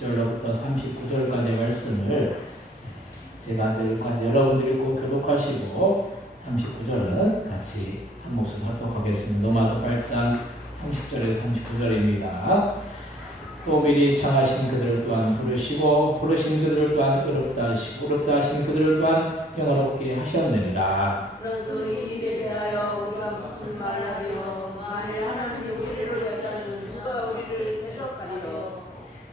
30절로부터 39절까지의 말씀을 제가 여러분들이 꼭 교독하시고 39절은 같이 한 목소리 합독하겠습니다. 로마서 8장 30절에서 39절입니다. 또 미리 정하신 그들을 또한 부르시고 부르신 그들을 또한 의롭다 하시고 의롭다 하신 그들을 또한 영화롭게 하셨느니라. 그런도 이 일에 대하여 우리가 무슨 말하리요? 만일 하나님이 우리를 위하시는 누가 우리를 대적하리요?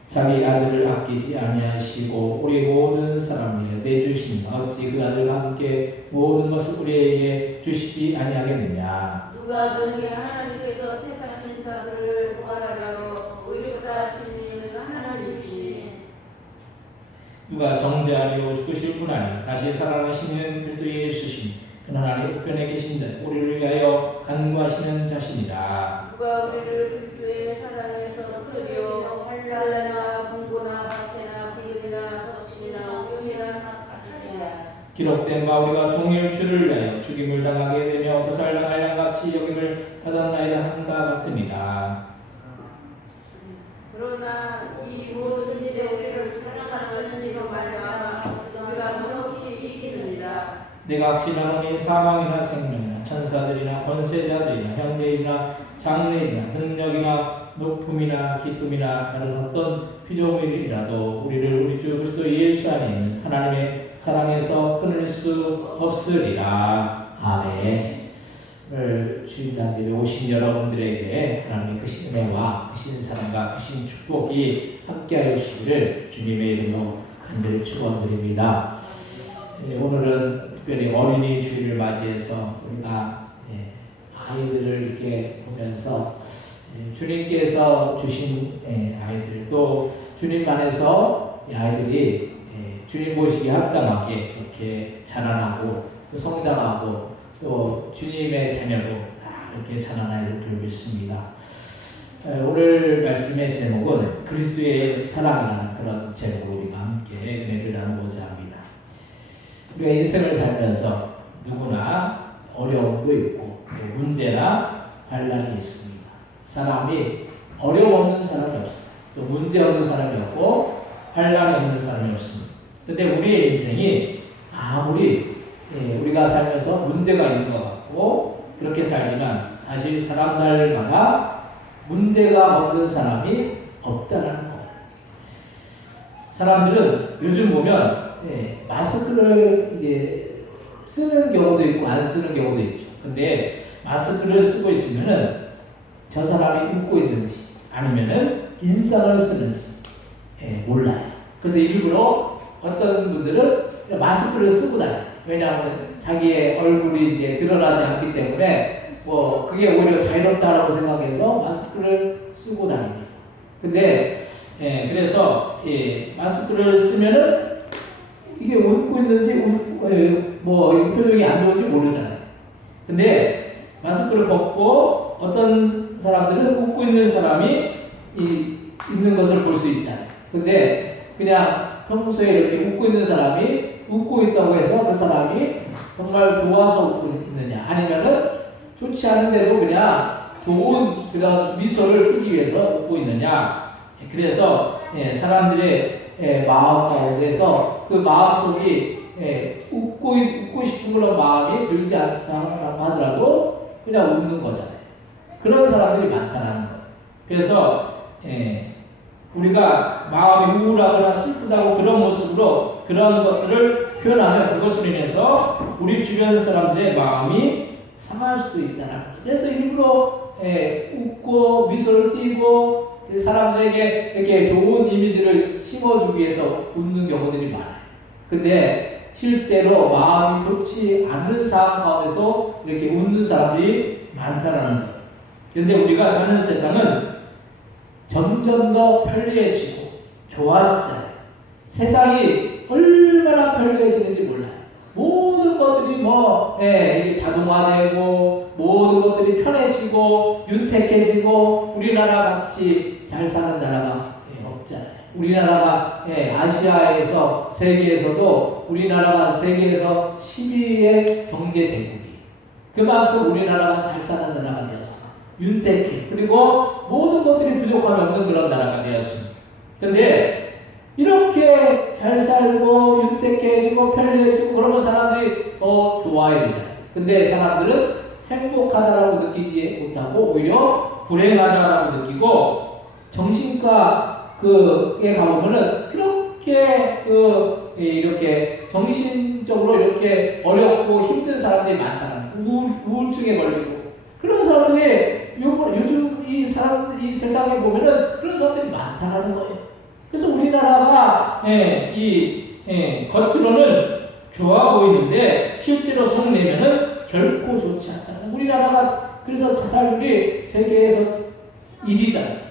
자기 아들을 아끼지 아니하시고 우리 모든 사람을 내주신 어찌 그 아들과 함께 모든 것을 우리에게 주시지 아니하겠느냐. 누가 능히 하나님께서 택하신 자들을 구하려고 의롭다 하신 이는 하나님이시니 누가 정죄하려 죽으실 뿐 아니라 다시 살아나시는 그리스도 예수시니 그는 하나님 우편에 계신 자 우리를 위하여 간구하시는 자신이라. 누가 우리를 그리스도의 사랑에서 끌려 환난이나 공고나 박해나 불륜이나 적신이나 오염이나 가난이라. 기록된 바 우리가 종일 주를 위하여 죽임을 당하게 되며 도살당할 양같이 여김을 받았나이다 한가 같으니라. 그러나 이 모든 일에 우리를 사랑하시는 이로 말미암아 우리가 넉넉히 이기느니라. 내가 확신하노니 사망이나 생명이나 천사들이나 권세자들이나 형제이나 장래이나 능력이나 높음이나 기쁨이나 다른 어떤 피조물이라도 우리를 우리 주 그리스도 예수 안에 있는 하나님의 사랑에서 끊을 수 없으리라. 아멘. 오늘 주일날에 오신 여러분들에게 하나님의 크신 은혜와 크신 사랑과 크신 축복이 함께하여 주시기를 주님의 이름으로 간절히 축원드립니다. 오늘은 특별히 어린이 주일을 맞이해서 우리가 아이들을 이렇게 보면서 주님께서 주신 아이들 또 주님 안에서 아이들이 주님 보시기에 합당하게 이렇게 자라나고 또 성장하고 또 주님의 자녀로 이렇게 자라나는 줄 믿습니다. 오늘 말씀의 제목은 그리스도의 사랑이라는 그런 제목으로 우리가 함께 은혜를 나누고자 합니다. 우리가 인생을 살면서 누구나 어려움도 있고 문제나 반란이 있습니다. 사람이 어려움 없는 사람이 없습니다. 또 문제 없는 사람이 없고 반란이 없는 사람이 없습니다. 그런데 우리의 인생이 아무리 우리가 살면서 문제가 있는 것 같고 그렇게 살지만 사실 사람들마다 문제가 없는 사람이 없다는 거예요. 사람들은 요즘 보면 마스크를 이제 쓰는 경우도 있고 안 쓰는 경우도 있죠. 근데 마스크를 쓰고 있으면은 저 사람이 웃고 있는지 아니면은 인상을 쓰는지 몰라요. 그래서 일부러 어떤 분들은 마스크를 쓰고 다녀요. 왜냐하면 자기의 얼굴이 이제 드러나지 않기 때문에 뭐 그게 오히려 자유롭다라고 생각해서 마스크를 쓰고 다닙니다. 근데 그래서 마스크를 쓰면은 이게 웃고 있는지 뭐 표정이 안 좋은지 모르잖아요. 근데 마스크를 벗고 어떤 사람들은 웃고 있는 사람이 있는 것을 볼 수 있잖아요. 근데 그냥 평소에 이렇게 웃고 있는 사람이 웃고 있다고 해서 그 사람이 정말 좋아서 웃고 있느냐 아니면은 좋지 않은데도 그냥 좋은 그런 미소를 띠기 위해서 웃고 있느냐. 그래서 사람들의 마음 가운데서 그 마음속이 웃고 싶은 그런 마음이 들지 않다고 하더라도 그냥 웃는 거잖아요. 그런 사람들이 많다는 거예요. 그래서 우리가 마음이 우울하거나 슬프다고 그런 모습으로 그런 것들을 표현하면 그것으로 인해서 우리 주변 사람들의 마음이 상할 수도 있다는 거예요. 그래서 일부러 웃고 미소를 띠고 사람들에게 이렇게 좋은 이미지를 심어주기 위해서 웃는 경우들이 많아요. 근데 실제로 마음이 좋지 않는 상황 가운데도 이렇게 웃는 사람들이 많다는 거예요. 그런데 우리가 사는 세상은 점점 더 편리해지고 좋아지잖아요. 세상이 얼마나 편리해지는지 몰라요. 모든 것들이 이게 자동화되고 모든 것들이 편해지고 윤택해지고 우리나라 같이 잘 사는 나라가 없잖아요. 우리나라가 아시아에서 세계에서도 우리나라가 세계에서 12위의 경제 대국이 그만큼 우리나라가 잘 사는 나라가 되었어요. 윤택해. 그리고 모든 것들이 부족함이 없는 그런 나라가 되었습니다. 그런데 편해지고 편리해지고 그러면 사람들이 더 좋아해야 되잖아요. 근데 사람들은 행복하다라고 느끼지 못하고 오히려 불행하다라고 느끼고 정신과 그에 가보면은 그렇게 이렇게 정신적으로 이렇게 어렵고 힘든 사람들이 많다는 우울증에 걸리고 그런 사람들이 요즘 이 세상에 보면은 그런 사람들이 많다는 거예요. 그래서 우리나라가 겉으로는 좋아 보이는데 실제로 속 내면은 결코 좋지 않다. 우리나라가 그래서 자살률이 세계에서 1위잖아요.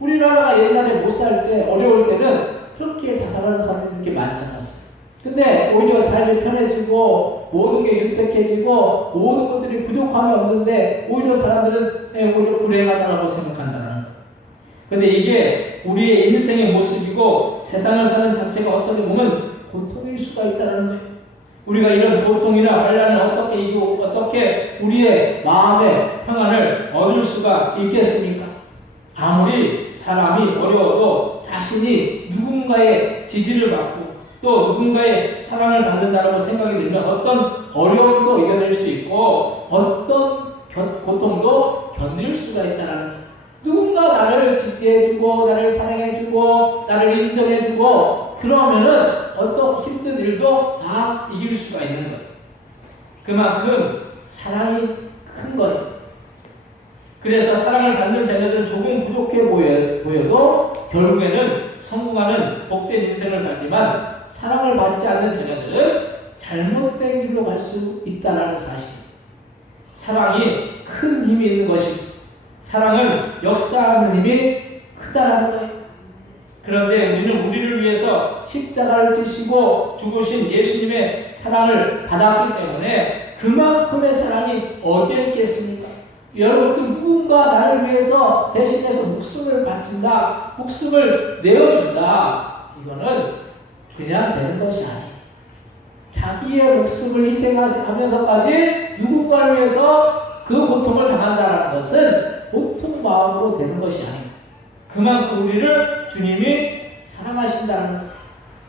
우리나라가 옛날에 못 살 때 어려울 때는 그렇게 자살하는 사람이 그렇게 많지 않았어요. 근데 오히려 삶이 편해지고 모든 게 윤택해지고 모든 것들이 부족함이 없는데 오히려 사람들은 오히려 불행하다고 생각한다는 거예요. 근데 이게 우리의 인생의 모습이고 세상을 사는 자체가 어떻게 보면 고통일 수가 있다는 거예요. 우리가 이런 고통이나 환난을 어떻게 이기고 어떻게 우리의 마음의 평안을 얻을 수가 있겠습니까? 아무리 사람이 어려워도 자신이 누군가의 지지를 받고 또 누군가의 사랑을 받는다고 생각이 들면 어떤 어려움도 이겨낼 수 있고 어떤 고통도 견딜 수가 있다는 거예요. 누군가 나를 지지해주고 나를 사랑해주고 나를 인정해주고 그러면은 어떤 힘든 일도 다 이길 수가 있는 거예요. 그만큼 사랑이 큰 거예요. 그래서 사랑을 받는 자녀들은 조금 부족해 보여도 결국에는 성공하는 복된 인생을 살지만 사랑을 받지 않는 자녀들은 잘못된 길로 갈 수 있다는 사실. 사랑이 큰 힘이 있는 것입니다. 사랑은 역사하는 힘이 크다라는 거예요. 그런데 우리는 우리를 위해서 십자가를 지시고 죽으신 예수님의 사랑을 받았기 때문에 그만큼의 사랑이 어디에 있겠습니까? 여러분들 누군가 나를 위해서 대신해서 목숨을 바친다, 목숨을 내어준다. 이거는 그냥 되는 것이 아니에요. 자기의 목숨을 희생하면서까지 누군가를 위해서 그 고통을 당한다는 것은 보통 마음으로 되는 것이 아니에요. 그만큼 우리를 주님이 사랑하신다는 거예요.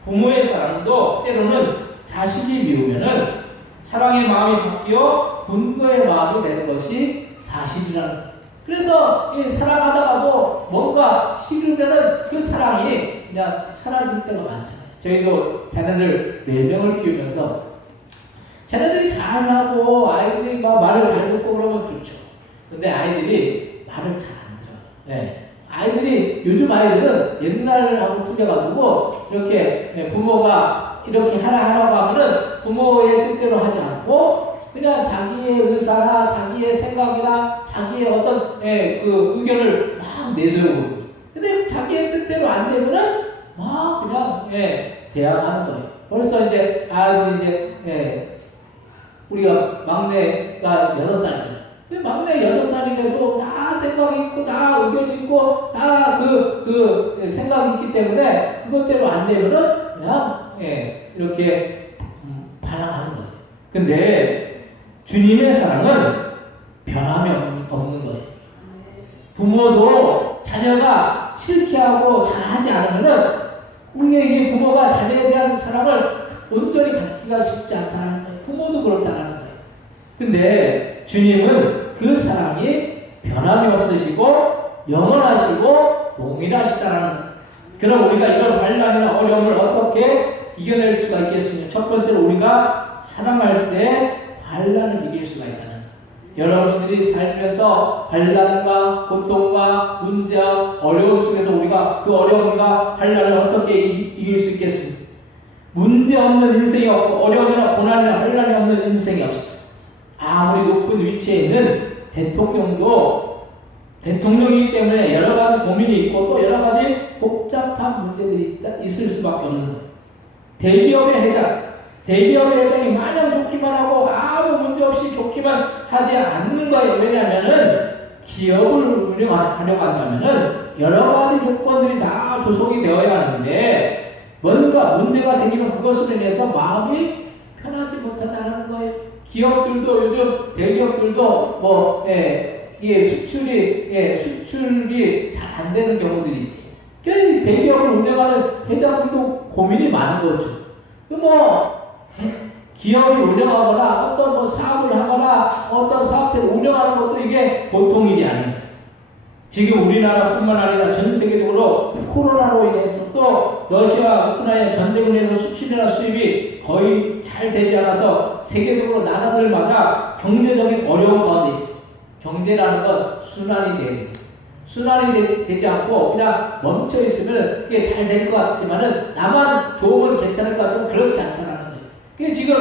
부모의 사랑도 때로는 자식이 미우면은 사랑의 마음이 바뀌어 분노의 마음이 되는 것이 사실이라는 거예요. 그래서 이 사랑하다가도 뭔가 싫으면은 그 사랑이 그냥 사라질 때가 많잖아요. 저희도 자녀들 4명을 키우면서 자녀들이 잘하고 아이들이 막 말을 잘 듣고 그러면 좋죠. 근데 아이들이 말을 잘 안 들어요. 네. 아이들이 요즘 아이들은 옛날하고 틀려가지고 이렇게 부모가 이렇게 하라고 하면은 부모의 뜻대로 하지 않고 그냥 자기의 의사나 자기의 생각이나 자기의 어떤 그 의견을 막 내세우고 근데 자기의 뜻대로 안 되면은 막 그냥 대항하는 거예요. 벌써 이제 아이들이 이제 우리가 막내가 6살이잖아요. 막내 6살인데도 다 생각이 있고 다 의견이 있고 다 그 생각이 있기 때문에 그것대로 안 되면은 그냥 이렇게 반항하는 거예요. 근데 주님의 사랑은 변함이 없는 거예요. 부모도 자녀가 싫게 하고 잘하지 않으면은 우리의 부모가 자녀에 대한 사랑을 온전히 갖기가 쉽지 않다는 거예요. 부모도 그렇다는 거예요. 근데 주님은 그 사랑이 변함이 없으시고 영원하시고 동일하시다는 거예요. 그럼 우리가 이런 환난이나 어려움을 어떻게 이겨낼 수가 있겠습니까? 첫 번째로 우리가 사랑할 때 환난을 이길 수가 있다는 거예요. 여러분들이 살면서 환난과 고통과 문제와 어려움 속에서 우리가 그 어려움과 환난을 어떻게 이길 수 있겠습니까? 문제 없는 인생이 없고 어려움이나 고난이나 환난이 없는 인생이 없어요. 아무리 높은 위치에 있는 대통령이기 때문에 여러 가지 고민이 있고 또 여러 가지 복잡한 문제들이 있을 수밖에 없는 거예요. 대기업의 회장이 마냥 좋기만 하고 아무 문제 없이 좋기만 하지 않는 거예요. 왜냐하면은 기업을 운영하려고 한다면은 여러 가지 조건들이 다 조성이 되어야 하는데 뭔가 문제가 생기면 그것으로 인해서 마음이 편하지 못하다는 거예요. 기업들도 요즘 대기업들도 이게 수출이 잘 안 되는 경우들이 있대요. 대기업을 운영하는 회장들도 고민이 많은 거죠. 기업을 운영하거나 어떤 뭐 사업을 하거나 어떤 사업체를 운영하는 것도 이게 보통 일이 아닙니다. 지금 우리나라뿐만 아니라 전 세계적으로 코로나로 인해서 또 러시아와 우크라이나 전쟁으로 인해서 수출이나 수입이 거의 잘 되지 않아서 세계적으로 나라들마다 경제적인 어려움 가운데 있습니다. 경제라는 건 순환이 돼야 됩니다. 순환이 되지 않고 그냥 멈춰 있으면 그게 잘 될 것 같지만은 나만 좋으면 괜찮을 것 같지만 그렇지 않다는 거예요. 그게 지금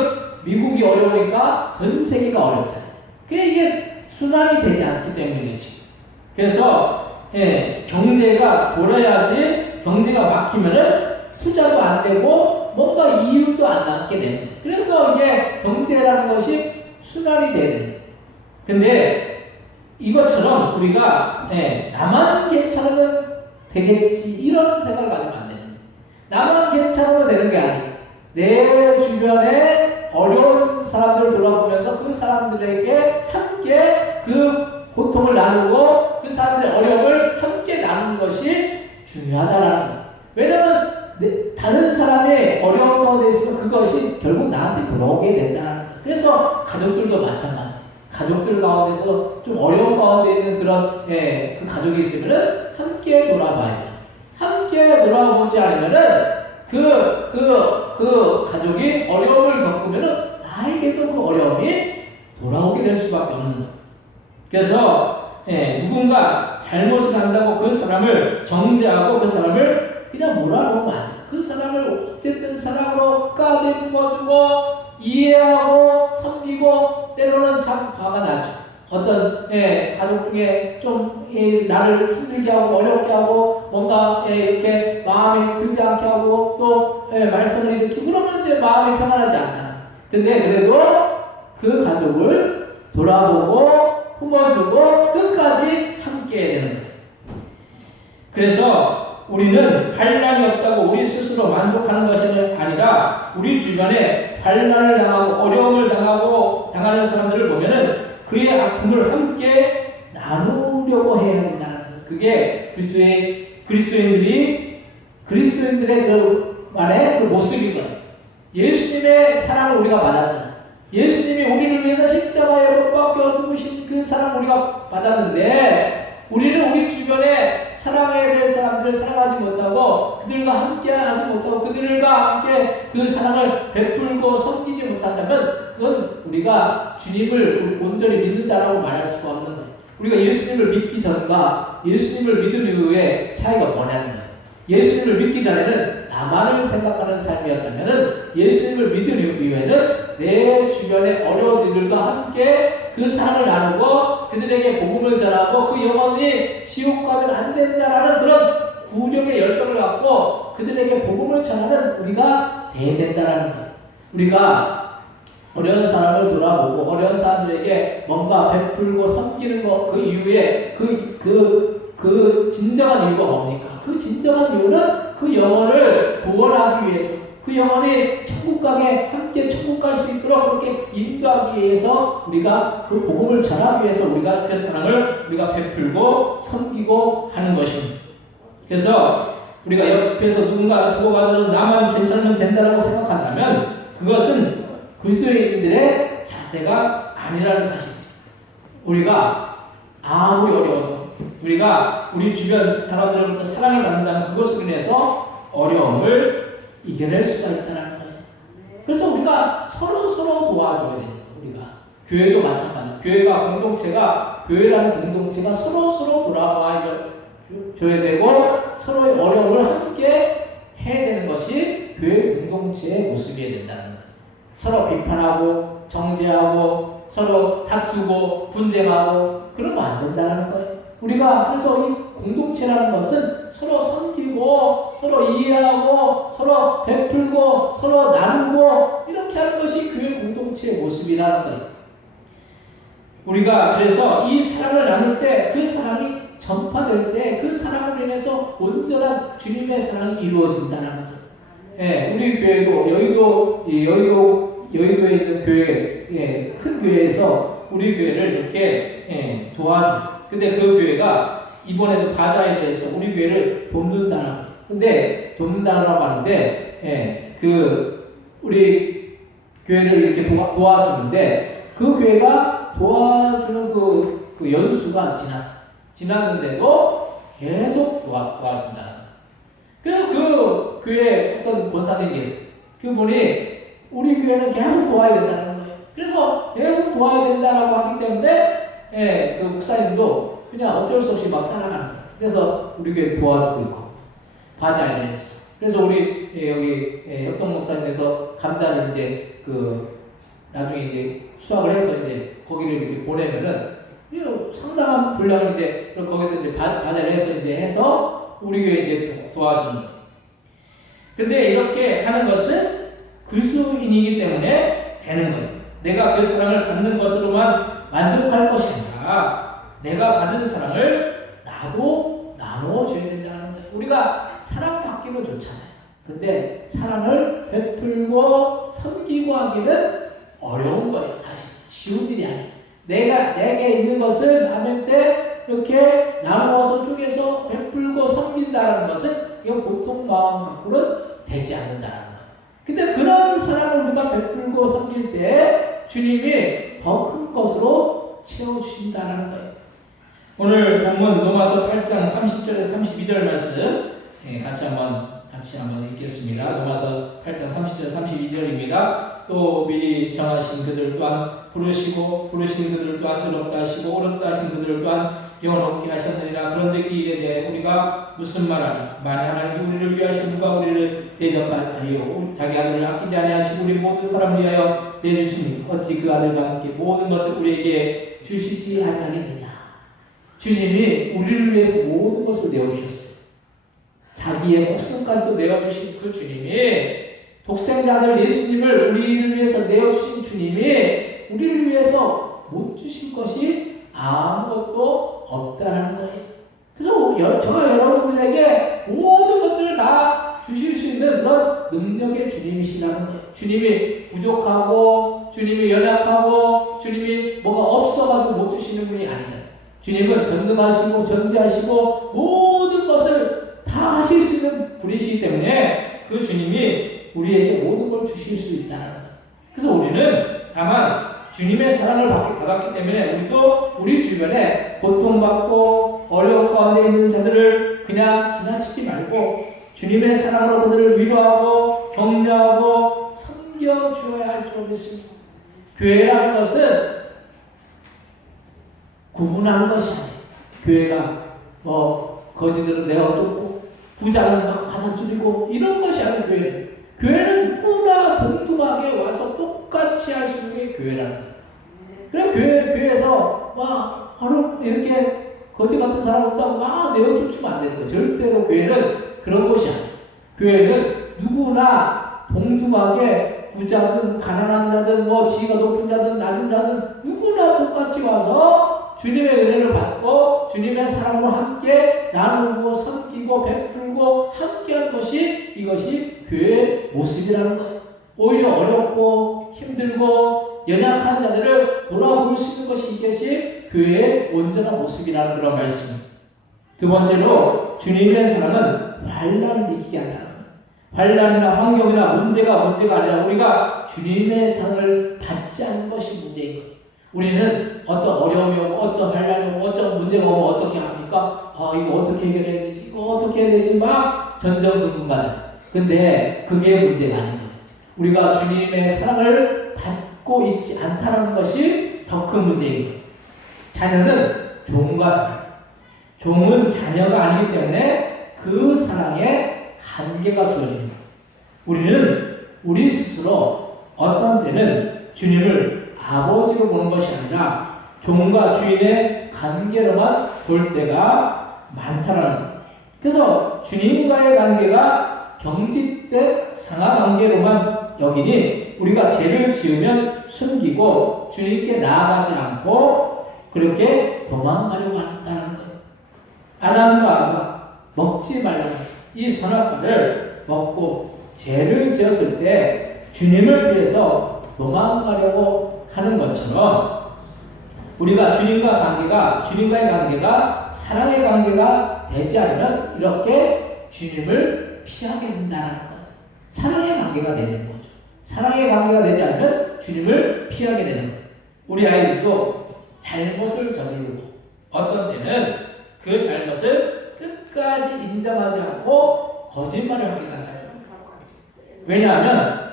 미국이 어려우니까 전 세계가 어렵잖아요. 그게 이게 순환이 되지 않기 때문이지. 그래서 경제가 돌아야지 경제가 막히면은 투자도 안 되고 뭔가 이윤도 안 남게 되는 거예요. 그래서 이게 경제라는 것이 순환이 돼야 됩니다. 근데 이것처럼 우리가 나만 괜찮으면 되겠지 이런 생각을 가지면 안 됩니다. 나만 괜찮으면 되는 게 아니에요. 내 주변에 어려운 사람들을 돌아보면서 그 사람들에게 함께 그 고통을 나누고 그 사람들의 어려움을 함께 나누는 것이 중요하다라는 거예요. 왜냐하면 다른 사람의 어려운 가운데 있으면 그것이 결국 나한테 돌아오게 된다는 거예요. 그래서 가족들도 마찬가지. 가족들 가운데서 좀 어려운 가운데 있는 그런 그 가족이 있으면은 함께 돌아봐야 돼요. 함께 돌아보지 않으면은 그 가족이 어려움을 겪으면은 나에게도 그 어려움이 돌아오게 될 수밖에 없는 거예요. 그래서 누군가 잘못을 한다고 그 사람을 정죄하고 그 사람을 그냥 몰아놓으면 안 돼요. 그 사람을 어쨌든 사람으로까지 품어주고 이해하고 섬기고 때로는 참 화가 나죠. 어떤 가족 중에 좀 나를 힘들게 하고 어렵게 하고 뭔가 이렇게 마음이 들지 않게 하고 또 말썽을 일으키고 그러면 이제 마음이 편안하지 않다. 근데 그래도 그 가족을 돌아보고 품어주고 끝까지 함께 해야 되는 거예요. 그래서 우리는 환난이 없다고 우리 스스로 만족하는 것이 아니라 우리 주변에 환난을 당하고 어려움을 당하는 사람들을 보면은 그의 아픔을 함께 나누려고 해야 된다는 것. 그게 그리스도인들의 그 말의 그 모습인 거예요. 예수님의 사랑을 우리가 받았잖아요. 예수님이 우리를 위해서 십자가에 못 박혀 죽으신 그 사랑을 우리가 받았는데 우리는 우리 주변에 사랑해야 될 사람들을 사랑하지 못하고 그들과 함께 하지 못하고 그들과 함께 그 사랑을 베풀고 섬기지 못한다면 그건 우리가 주님을 온전히 믿는다라고 말할 수가 없는 거예요. 우리가 예수님을 믿기 전과 예수님을 믿은 이후에 차이가 뭐냐는 거예요. 예수님을 믿기 전에는 나만을 생각하는 삶이었다면 예수님을 믿은 이후에는 내 주변의 어려운 이들과 함께 그 사랑을 나누고 그들에게 복음을 전하고 그 영혼이 지옥 가면 안 된다라는 그런 구력의 열정을 갖고 그들에게 복음을 전하는 우리가 돼야 된다라는 거예요. 우리가 어려운 사람을 돌아보고 어려운 사람들에게 뭔가 베풀고 섬기는 것 그 이후에 그 진정한 이유가 뭡니까? 그 진정한 이유는 그 영혼을 구원하기 위해서 그 영혼이 천국 가게 함께 천국 갈 수 있도록 그렇게 인도하기 위해서 우리가 그 복음을 전하기 위해서 우리가 그 사랑을 우리가 베풀고 섬기고 하는 것입니다. 그래서 우리가 옆에서 누군가 죽어가도 나만 괜찮으면 된다고 생각한다면 그것은 그리스도인들의 자세가 아니라는 사실입니다. 우리가 아무리 어려워도 우리가 우리 주변 사람들로부터 사랑을 받는다면 그것으로 인해서 어려움을 이겨낼 수가 있다는 거예요. 그래서 우리가 서로 도와줘야 됩니다. 우리가 교회도 마찬가지. 교회라는 공동체가 서로 돌아와 줘야 되고 서로의 어려움을 함께 해야 되는 것이 교회 공동체의 모습이어야 된다는 거예요. 서로 비판하고 정죄하고 서로 다투고 분쟁하고 그러면 안 된다는 거예요. 우리가 그래서 이 공동체라는 것은 서로 섬기고 서로 이해하고 서로 베풀고 서로 나누고 이렇게 하는 것이 교회 공동체의 모습이라는 거예요. 우리가 그래서 이 사랑을 나눌 때 그 사랑이 전파될 때 그 사랑을 인해서 온전한 주님의 사랑이 이루어진다는 거예요. 우리 교회도 여의도에 있는 교회, 큰 교회에서 우리 교회를 이렇게 도와줘. 근데 그 교회가 이번에도 바자에 대해서 우리 교회를 돕는다라고. 근데 돕는다라고 하는데, 우리 교회를 이렇게 도와주는데 그 교회가 도와주는 그 연수가 지났는데도 계속 도와준다. 그래서 그 교회 어떤 권사님이 있어요. 그분이 우리 교회는 계속 도와야 된다는 거예요. 그래서 계속 도와야 된다라고 하기 때문에 그 목사님도 그냥 어쩔 수 없이 막 따라가는 거예요. 그래서 우리 교회 도와주고 있고 바자회를 했어. 그래서 우리 여기 협동 목사님에서 감자를 이제 나중에 이제 수확을 해서 이제 거기를 이렇게 보내면은 상당한 분량을 이제 거기서 이제 바자회를 해서 우리 교회 이제 도와주는 거예요. 근데 이렇게 하는 것은 그리스도인이기 때문에 되는 거예요. 내가 그 사랑을 받는 것으로만 만족할 것이 아니라 내가 받은 사랑을 나도 나누어줘야 된다는 거예요. 우리가 사랑받기는 좋잖아요. 근데 사랑을 베풀고 섬기고 하기는 어려운 거예요. 사실 쉬운 일이 아니에요. 내게 있는 것을 남한테 이렇게 나누어서 쪼개서 베풀고 섬긴다는 것은 이건 보통 마음 갖고는 되지 않는다는 거예요. 근데 그런 사랑을 우리가 베풀고 섬길 때 주님이 더 큰 것으로 채워주신다는 거예요. 오늘 본문 로마서 8장 30절에서 32절 말씀 같이 한번 읽겠습니다. 로마서 8장 30절 32절입니다. 또 미리 정하신 그들 또한 부르신 그들 또한 의롭다 하시고 어렵다 하신 그들 또한 영원 없게 하셨느니라. 그런즉 이 일에 대해 우리가 무슨 말하니? 만일 하나님이 우리를 위하시고 누가 우리를 대적하리요? 자기 아들을 아끼지 아니하시고 우리 모든 사람을 위하여 내주시니 어찌 그 아들과 함께 모든 것을 우리에게 주시지 아니하겠느냐. 주님이 우리를 위해서 모든 것을 내어주셨어요. 자기의 목숨까지도 내어주신 그 주님이 독생자 아들 예수님을 우리를 위해서 내어주신 주님이 우리를 위해서 못 주신 것이 아무것도 없다라는 거예요. 그래서 저와 여러분들에게 모든 것들을 다 주실 수 있는 그런 능력의 주님이시라는 거예요. 주님이 부족하고 주님이 연약하고 주님이 뭐가 없어가지고 못 주시는 분이 아니잖아요. 주님은 전능하시고 전지하시고 모든 것을 다 하실 수 있는 분이시기 때문에 그 주님이 우리에게 모든 걸 주실 수 있다는 거예요. 그래서 우리는 다만 주님의 사랑을 받았기 때문에 우리도 우리 주변에 고통받고 어려움 가운데 있는 자들을 그냥 지나치지 말고 주님의 사랑으로 그들을 위로하고 격려하고 섬겨주어야 할 줄 믿습니다. 교회라는 것은 구분하는 것이 아니에요. 교회가 거지들은 내어 쫓고 부자는 막 받아들이고 이런 것이 아니에요. 교회는 누구나 동등하게 와서 똑같이 할 수 있는 게 교회라는 거예요. 그래서 교회에서 막 이렇게 거지 같은 사람 온다고 막 내어쫓으면 안 되는 거예요. 절대로 교회는 그런 것이 아니에요. 교회는 누구나 동등하게 부자든 가난한 자든 지위가 높은 자든 낮은 자든 누구나 똑같이 와서 주님의 은혜를 받고 주님의 사랑으로 함께 나누고 섬기고 베풀고 함께하는 것이 이것이 교회의 모습이라는 거예요. 오히려 어렵고 힘들고 연약한 자들을 돌아볼 수 있는 것이 이것이 교회의 온전한 모습이라는 그런 말씀입니다. 두 번째로 주님의 사랑은 환난을 이기게 한다는 거예요. 환난이나 환경이나 문제가 아니라 우리가 주님의 사랑을 받지 않는 것이 문제인 거예요. 우리는 어떤 어려움이 오고 어떤 환난이 오고 어떤 문제가 오면 어떻게 합니까? 이거 어떻게 해결해야 되지? 이거 어떻게 해야 되지? 막 전전긍긍하잖아요. 근데 그게 문제가 아닌 거예요. 우리가 주님의 사랑을 받고 있지 않다는 것이 더 큰 문제인 거예요. 자녀는 종과 달라요. 종은 자녀가 아니기 때문에 그 사랑에 한계가 주어집니다. 우리는 우리 스스로 어떤 때는 주님을 아버지로 보는 것이 아니라 종과 주인의 관계로만 볼 때가 많다는 거예요. 그래서 주님과의 관계가 경직된 상하관계로만 여기니 우리가 죄를 지으면 숨기고 주님께 나아가지 않고 그렇게 도망가려고 한다는 거예요. 아담과 하와가 먹지 말라는 이 선악과를 먹고 죄를 지었을 때 주님을 위해서 도망가려고 하는 것처럼 우리가 주님과의 관계가 사랑의 관계가 되지 않으면 이렇게 주님을 피하게 된다는 거예요. 사랑의 관계가 되는 거죠. 사랑의 관계가 되지 않으면 주님을 피하게 되는 거예요. 우리 아이들도 잘못을 저지르고 어떤 때는 그 잘못을 끝까지 인정하지 않고 거짓말을 하게 된다. 왜냐하면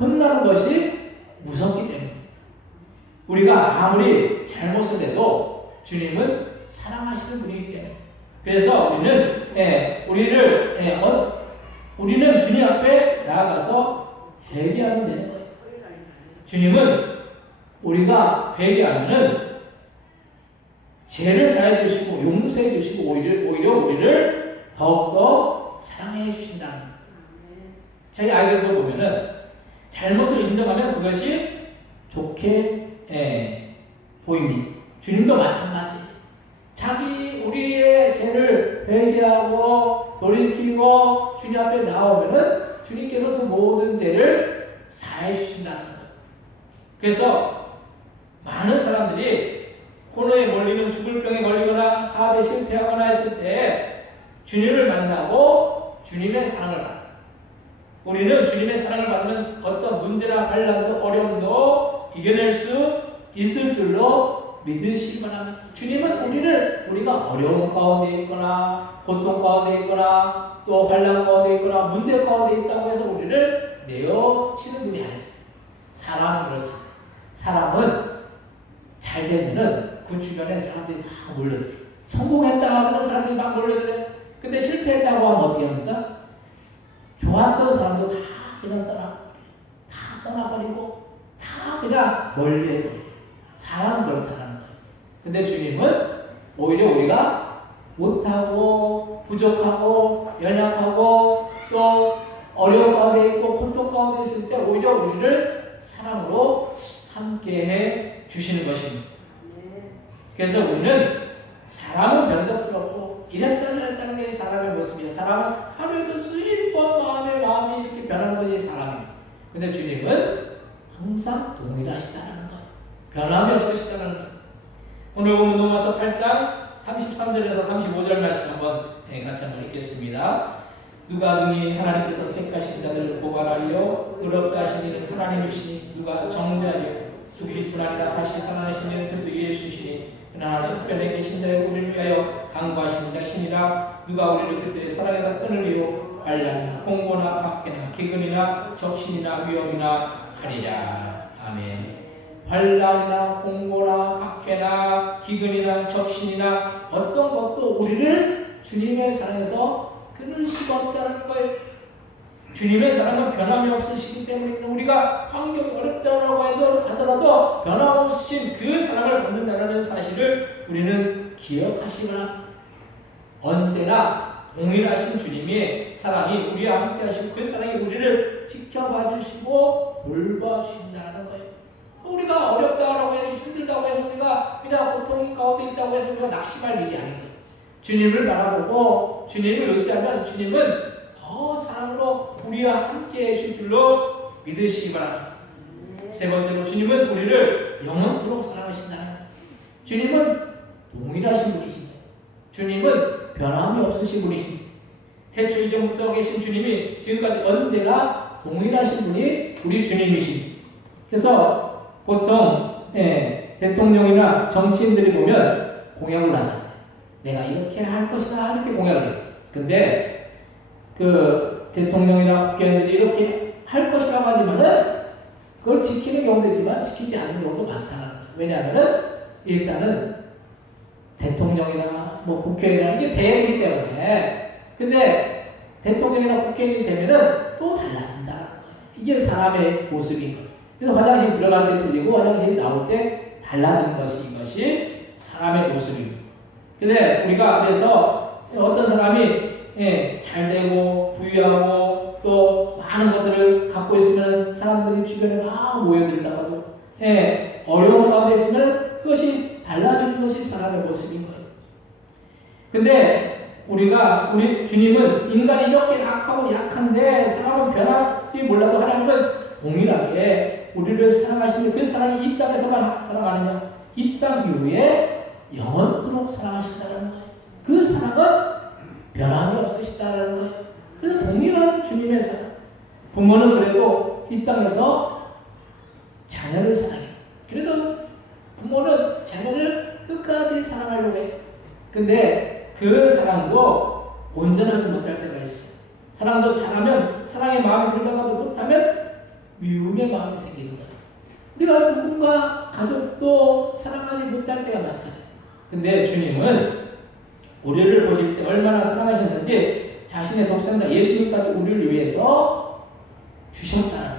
혼나는 것이 무섭기 때문에. 우리가 아무리 잘못을 해도 주님은 사랑하시는 분이기 때문에. 그래서 우리는 주님 앞에 나아가서 회개하면 되는 거예요. 주님은 우리가 회개하면은 죄를 사해 주시고 용서해 주시고 오히려 우리를 더욱더 사랑해 주신다는 거예요. 저희 아이들도 보면은 잘못을 인정하면 그것이 좋게 보입니다. 주님도 마찬가지. 우리의 죄를 회개하고 돌이키고 주님 앞에 나오면은 주님께서 그 모든 죄를 사해 주신다는 거예요. 그래서 많은 사람들이 코너에 몰리는 죽을 병에 걸리거나 사업에 실패하거나 했을 때 주님을 만나고 주님의 사랑을 받아요. 우리는 주님의 사랑을 받으면 어떤 문제나 반란도 어려움도 이겨낼 수 있을 줄로 믿으시기 바랍니다. 주님은 우리가 어려운 가운데 있거나 고통 가운데 있거나 또 반란 가운데 있거나 문제 가운데 있다고 해서 우리를 내어치는 분이 아니었어요. 사람은 그렇죠. 사람은 잘 되면은 그 주변에 사람들이 막 몰려들어요. 성공했다 하면 사람들이 막 몰려들어요. 근데 실패했다고 하면 어떻게 합니까? 좋았던 사람도 다 그냥 떠나버리고 다 그냥 멀리 해버려요. 사람은 그렇다는 거예요. 근데 주님은 오히려 우리가 못하고 부족하고 연약하고 또 어려운 가운데 있고 고통 가운데 있을 때 오히려 우리를 사랑으로 함께해 주시는 것입니다. 그래서 우리는 사람은 변덕스럽고 이랬다 저랬다는 게 사람의 모습이에요. 사람은 하루에도 수십 번 마음이 이렇게 변하는 것이 사람이에요. 근데 주님은 항상 동일하시다는 것, 변함이 없으시다는 것. 오늘 보면 로마서 8장 33절에서 35절 말씀 한번 같이 한번 읽겠습니다. 누가 능히 하나님께서 택하신 자들을 고발하리요 의롭다 하신 이는 하나님이시니 누가 정죄하리요 죽으신 분 아니라 다시 살아나시는 그도 예수시니 하나님 편에 계신 자의 우리를 위하여 강구하시는 자신이라. 누가 우리를 그때의 사랑에서 끊으리요 반란이나 홍고나 박해나 기근이나 적신이나 위험이나 하리라. 아멘. 반란이나 공고나 박해나 기근이나 적신이나 어떤 것도 우리를 주님의 사랑에서 끊을 수가 없다는 거예요. 주님의 사랑은 변함이 없으시기 때문에 우리가 환경이 어렵다고 하더라도 변함없으신 그 사랑을 받는다는 사실을 우리는 기억하시기 바랍니다. 언제나 동일하신 주님의 사랑이 우리와 함께 하시고 그 사랑이 우리를 지켜봐 주시고 돌봐주신다는 거예요. 우리가 어렵다고 해서 힘들다고 해서 우리가 그냥 고통 가운데 있다고 해서 우리가 낙심할 일이 아닌 거예요. 주님을 바라보고 주님을 의지하면 주님은 더 사랑으로 우리와 함께 해주실 줄로 믿으시기 바랍니다. 세 번째로 주님은 우리를 영원토록 사랑하신다는 거예요. 주님은 동일하신 분이십니다. 주님은 변함이 없으신 분이십니다. 태초 이전부터 계신 주님이 지금까지 언제나 동일하신 분이 우리 주님이십니다. 그래서 보통 대통령이나 정치인들이 보면 공약을 하잖아요. 내가 이렇게 할 것이다 이렇게 공약을 해요. 근데 그 대통령이나 국회의원들이 이렇게 할 것이라고 하지만은 그걸 지키는 경우도 있지만 지키지 않는 경우도 많다는 거예요. 왜냐하면은 일단은 대통령이나 뭐 국회의원이나 이게 대회이기 때문에 근데 대통령이나 국회의원이 되면은 또 달라진다는 거예요. 이게 사람의 모습인 거예요. 그래서 화장실 들어갈 때 틀리고 화장실 나올 때 달라진 것이 이것이 사람의 모습입니다. 근데 우리가 그래서 어떤 사람이 잘 되고 부유하고 또 많은 것들을 갖고 있으면 사람들이 주변에 막 모여들다가도 어려운 가운데 있으면 그것이 달라지는 것이 사람의 모습인 거예요. 근데 우리 주님은 인간이 이렇게 악하고 약한데 사람은 변하지 몰라도 하나님은 동일하게 우리를 사랑하시는 그 사랑이 이 땅에서만 사랑하느냐 이 땅 이후에 영원토록 사랑하신다는 거예요. 그 사랑은 변함이 없으시다는 거예요. 그래서 동일한 주님의 사랑. 부모는 그래도 이 땅에서 자녀를 사랑해요. 그래도 부모는 자녀를 끝까지 사랑하려고 해요. 근데 그 사랑도 온전하지 못할 때가 있어요. 사랑도 잘하면 사랑의 마음이 들다가도 못하면 미움의 마음이 생기는 거예요. 우리가 누군가 가족도 사랑하지 못할 때가 많잖아요. 근데 주님은 우리를 보실 때 얼마나 사랑하셨는지 자신의 독생자 예수님까지 우리를 위해서 주셨다는 거예요.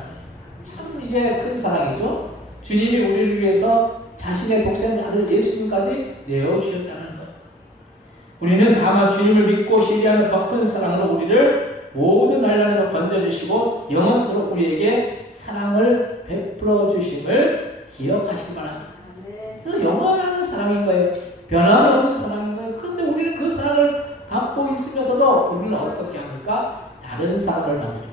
참 이게 큰 사랑이죠. 주님이 우리를 위해서 자신의 독생자 아들 예수님까지 내어주셨다는 거예요. 우리는 다만 주님을 믿고 신뢰하는 더 큰 사랑으로 우리를 모든 난란에서 건져주시고 영원토록 우리에게 사랑을 베풀어 주심을 기억하시기 바랍니다. 그 영원한 사랑인 거예요. 변함없는 사랑인 거예요. 그런데 우리는 그 사랑을 받고 있으면서도 우리는 어떻게 합니까? 다른 사랑을 받으려고,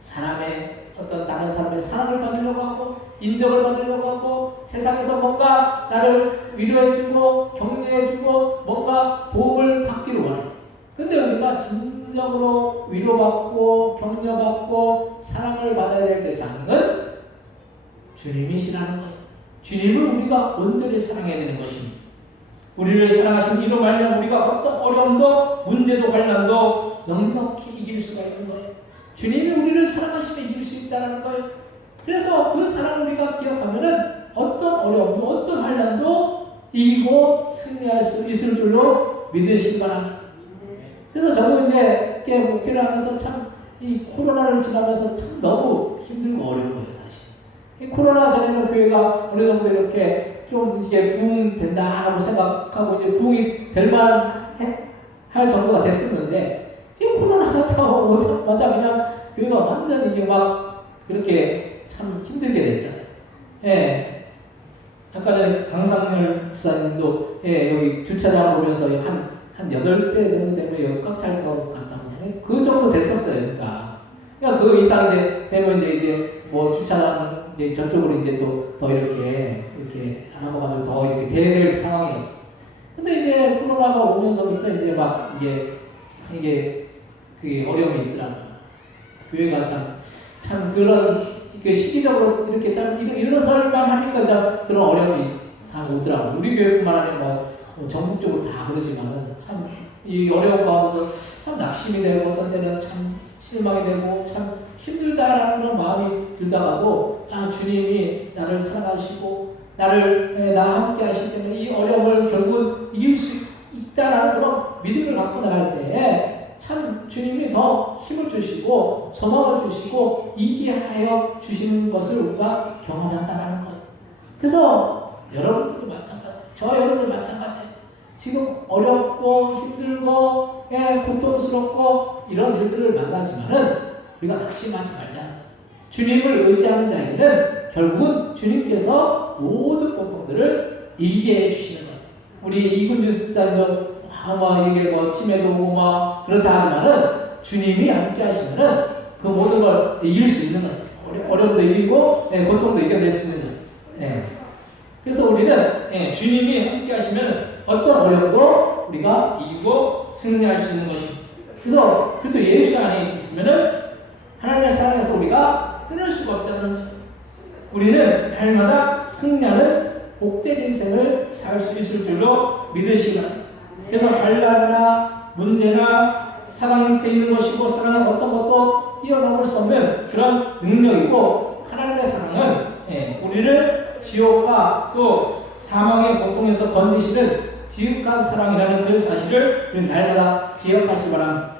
사람의 어떤 다른 사람의 사랑을 받으려고 하고 인정을 받으려고 하고 세상에서 뭔가 나를 위로해주고 격려해주고 뭔가 도움을 받기를 원해요. 근데 우리가 진정으로 위로받고 격려받고 사랑을 받아야 될 대상은 주님이시라는 거예요. 주님을 우리가 온전히 사랑해야 되는 것입니다. 우리를 사랑하신 이로 말미암아 우리가 어떤 어려움도 문제도 환난도 넉넉히 이길 수가 있는 거예요. 주님이 우리를 사랑하시면 이길 수 있다는 거예요. 그래서 그 사랑을 우리가 기억하면은 어떤 어려움도 어떤 환난도 이기고 승리할 수 있을 줄로 믿으시기 바랍니다. 그래서 저도 이제 목회를 하면서 참 이 코로나를 지나면서 참 너무 힘들고 어려운 거예요, 사실. 이 코로나 전에는 교회가 어느 정도 이렇게 좀 이게 부흥된다라고 생각하고 이제 부흥이 될 만할 정도가 됐었는데 이 코로나가 오자마자 그냥 교회가 완전 이게 막 이렇게 참 힘들게 됐잖아요. 예. 아까 전에 강상렬 목사님도 여기 주차장 보면서 한 8대 정도 되면 여기 꽉 찰 것 같다고 그 정도 됐었어요. 그러니까 그 이상 이제 되면 이제 뭐 주차장 이제 저쪽으로 이제 또 더 이렇게 안 하고 가지고 더 이렇게 대될 상황이었어. 근데 이제 코로나가 오면서부터 이제 막 이게 그게 어려움이 있더라고요. 교회가 참 그런 그 시기적으로 이렇게 참 일어설만 하니까 참 그런 어려움이 다 오더라고요. 우리 교회뿐만 아니라 뭐 전국적으로 다 그러지만은 참 이 어려운 가운데서 참 낙심이 되고 어떤 때는 참 실망이 되고 참 힘들다라는 그런 마음이 들다가도 주님이 나를 사랑하시고 나와 함께 하시기 때문에 이 어려움을 결국은 이길 수 있다라는 그런 믿음을 갖고 나갈 때에 참 주님이 더 힘을 주시고 소망을 주시고 이기게 하여 주시는 것을 우리가 경험한다는 거예요. 그래서 여러분들도 마찬가지예요. 저 여러분들 마찬가지예요. 지금 어렵고 힘들고 고통스럽고 이런 일들을 만나지만은 우리가 낙심하지 말자. 주님을 의지하는 자에게는 결국은 주님께서 모든 고통들을 이기게 해주시는 거예요. 우리 이근주 집사님도 이게 치매도 오고 그렇다 하지만은 주님이 함께 하시면은 그 모든 걸 이길 수 있는 거예요. 어려움도 이기고 고통도 이겨낼 수 있는 거예요. 그래서 우리는 주님이 함께 하시면 어떤 어려움도 우리가 이기고 승리할 수 있는 것입니다. 그래서 그것도 예수 안에 있으면은 하나님의 사랑에서 우리가 끊을 수가 없다는 거죠. 우리는 날마다 승리하는 복된 인생을 살 수 있을 줄로 믿으시기 바랍니다. 그래서 반란이나 문제나 사랑 밑에 있는 것이고 사랑은 어떤 것도 뛰어넘을 수 없는 그런 능력이고 하나님의 사랑은 우리를 지옥과 또 사망의 고통에서 건지시는 지극한 사랑이라는 그 사실을 우리 날마다 기억하시기 바랍니다.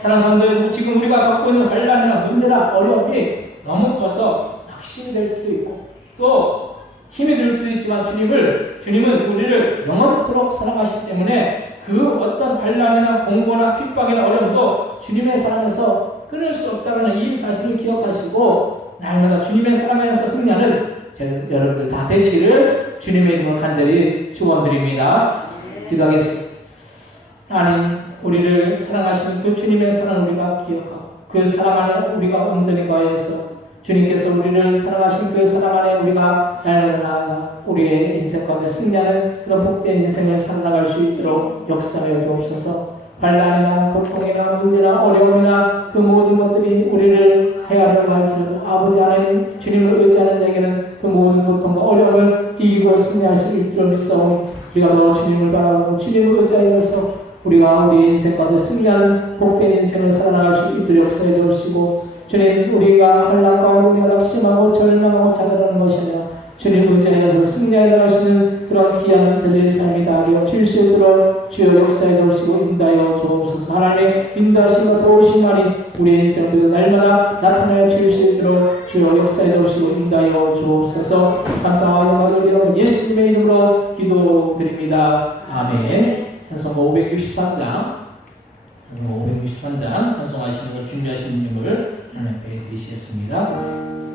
사랑하는 성도들, 지금 우리가 갖고 있는 반란이나 문제나 어려움이 너무 커서 낙심이 될 수도 있고 또 힘이 들 수도 있지만 주님은 우리를 영원토록 사랑하시기 때문에 그 어떤 반란이나 공고나 핍박이나 어려움도 주님의 사랑에서 끊을 수 없다는 이 사실을 기억하시고 날마다 주님의 사랑에서 승리하는 여러분들 다 되시기를 주님의 이름으로 간절히 축원드립니다. 기도하겠습니다. 하나님, 우리를 사랑하시는 그 주님의 사랑을 우리가 기억하고 그 사랑 안에 우리가 온전히 거해서 주님께서 우리를 사랑하신 그 사랑 안에 우리가 날마다 우리의 인생 가운데 승리하는 그런 복된 인생을 살아나갈 수 있도록 역사하여 주옵소서. 반란이나 고통이나 문제나 어려움이나 그 모든 것들이 우리를 해야 하려고 할지라도 아버지 하나님 주님을 의지하는 자에게는 그 모든 고통과 어려움을 이기고 승리할 수 있을 줄 믿사오니 우리가 더 주님을 바라보고 주님을 의지하여서 우리가 우리의 인생 가운데 승리하는 복된 인생을 살아나갈 수 있도록 역사해 주시고 주님 우리가 환난 가운데 우리가 낙심하고 절망하고 자살하는 것이 아니라 주님 의지하여서 승리하여 나갈 수 있는 그런 귀한 들린 삶이 다하여 주일 수 있도록 주여 역사해 주시고 인도하여 주옵소서. 하나님의 인도하심과 도우심만이 우리의 인생도 날마다 나타나여 주일 수 있도록 주여 역사해 주시고 인도하여 주옵소서. 감사하여 여러분 예수님의 이름으로 기도드립니다. 아멘. 찬송가 563장 찬송하시는 걸 준비하신 님을 하나님 앞에 드리시겠습니다.